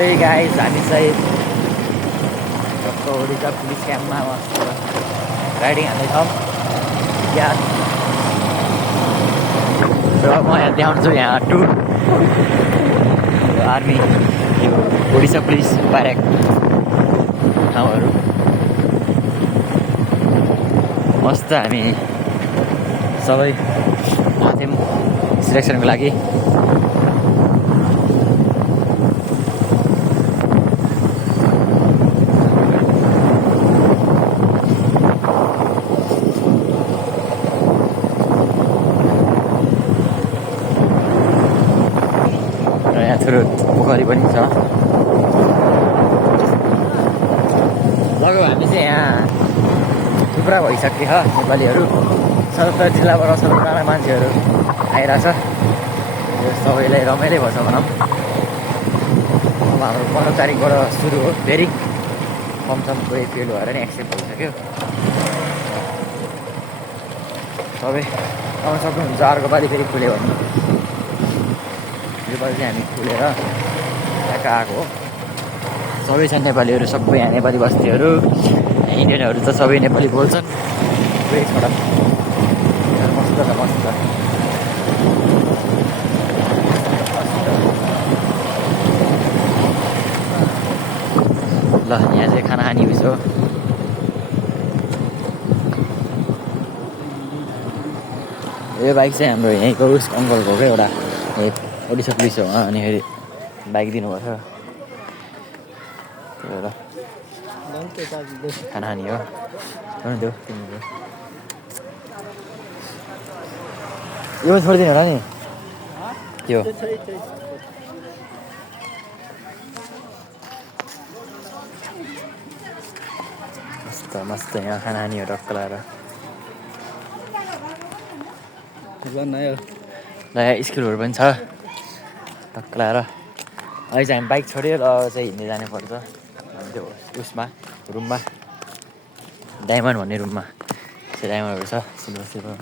Hey guys, हामी चाहिँ Odisha police क्याम्पमा riding हाल्दैछौँ यहाँ र म यहाँ देखाउँछु यहाँ टुर आर्मी यो ओडिसा पुलिस ब्यारेक ठाउँहरू मस्त हामी सबै आथ्यौँ सिलेक्सनको लागि थोरै पोखरी पनि छ। लगभग हामी चाहिँ यहाँ थुप्रा भइसक्यो नेपालीहरू सबै जिल्लाबाट सबैजना मान्छेहरू आइरहेछ यो सबैलाई रमाइलो भएछ भनौँ। अब हाम्रो 15 तारिकबाट सुरु हो फेरि कमसम पुरै फेल भएर नि एक्सेप्ट भइसक्यो सबै आउन सक्नुहुन्छ। अर्को पालि फेरि खुल्यो भने योपालि चाहिँ हामी खुलेर यहाँका आएको हो सबै छ नेपालीहरू सबै यहाँ नेपाली बस्तीहरू इन्डियनहरू त सबै नेपाली बोल्छन् पुरै छोडा मस्त छ मस्त ल यहाँ चाहिँ खाना खाने उइस हो। यो बाइक चाहिँ हाम्रो यहीँको उस अङ्कलको क्या एउटा ओडिसा पुलिस हो अनि फेरि बाइक दिनुभएको छ खाना खाने हो देऊ तिमीले यो पनि छोडिदिनु होला नि त्यो मस्त मस्त यहाँ खाना खाने हो टक्क लगाएर नयाँ स्कुलहरू पनि छ टक्क लगाएर। अहिले चाहिँ हामी बाइक छोड्यो र चाहिँ हिँड्दै जानुपर्छ त्यो उसमा रुममा डायमन्ड भन्ने रुममा डायमन्डहरू छ सिल्भर